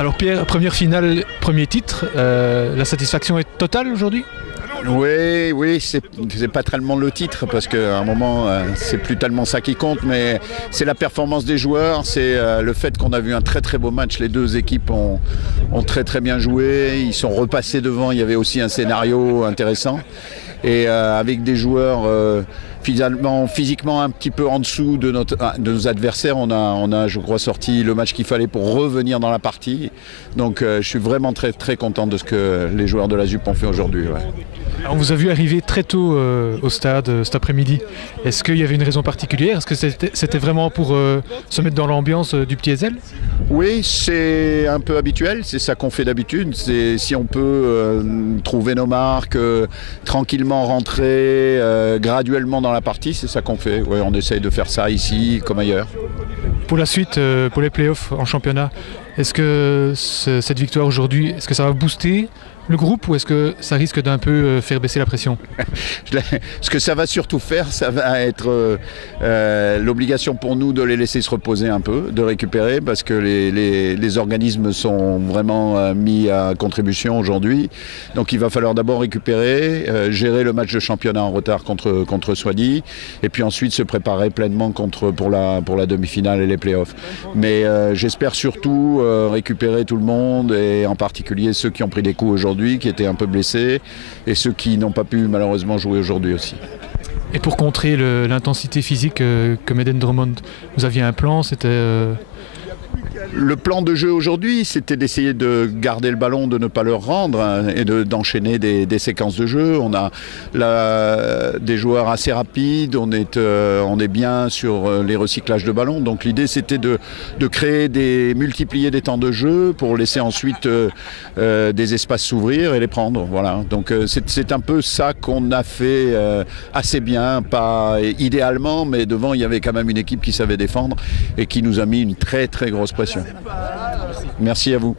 Alors Pierre, première finale, premier titre, la satisfaction est totale aujourd'hui? Oui, c'est pas tellement le titre parce qu'à un moment c'est plus tellement ça qui compte, mais c'est la performance des joueurs, c'est le fait qu'on a vu un très très beau match. Les deux équipes ont très bien joué, ils sont repassés devant, il y avait aussi un scénario intéressant et avec des joueurs physiquement un petit peu en dessous de nos adversaires, on a je crois sorti le match qu'il fallait pour revenir dans la partie. Donc je suis vraiment très content de ce que les joueurs de la ZUP ont fait aujourd'hui. Ouais. On vous a vu arriver très tôt au stade cet après-midi. Est-ce qu'il y avait une raison particulière? Est-ce que c'était vraiment pour se mettre dans l'ambiance du Petit Hezel? Oui, c'est un peu habituel, c'est ça qu'on fait d'habitude. Si on peut trouver nos marques, tranquillement rentrer, graduellement dans la partie, c'est ça qu'on fait. Ouais, on essaye de faire ça ici comme ailleurs. Pour la suite, pour les playoffs en championnat, est-ce que cette victoire aujourd'hui, est-ce que ça va booster le groupe ou est-ce que ça risque d'un peu faire baisser la pression? Ce que ça va surtout faire, ça va être l'obligation pour nous de les laisser se reposer un peu, de récupérer parce que les organismes sont vraiment mis à contribution aujourd'hui. Donc il va falloir d'abord récupérer, gérer le match de championnat en retard contre Soignies et puis ensuite se préparer pleinement pour la demi-finale et les playoffs. Mais j'espère surtout récupérer tout le monde et en particulier ceux qui ont pris des coups aujourd'hui, qui étaient un peu blessés et ceux qui n'ont pas pu malheureusement jouer aujourd'hui aussi. Et pour contrer l'intensité physique que met Drummond, vous aviez un plan, c'était... Le plan de jeu aujourd'hui, c'était d'essayer de garder le ballon, de ne pas le rendre et d'enchaîner des séquences de jeu. On a des joueurs assez rapides, on est bien sur les recyclages de ballon. Donc l'idée c'était de multiplier des temps de jeu pour laisser ensuite des espaces s'ouvrir et les prendre. Voilà. Donc c'est un peu ça qu'on a fait assez bien, pas idéalement, mais devant il y avait quand même une équipe qui savait défendre et qui nous a mis une très grosse pression. Merci à vous.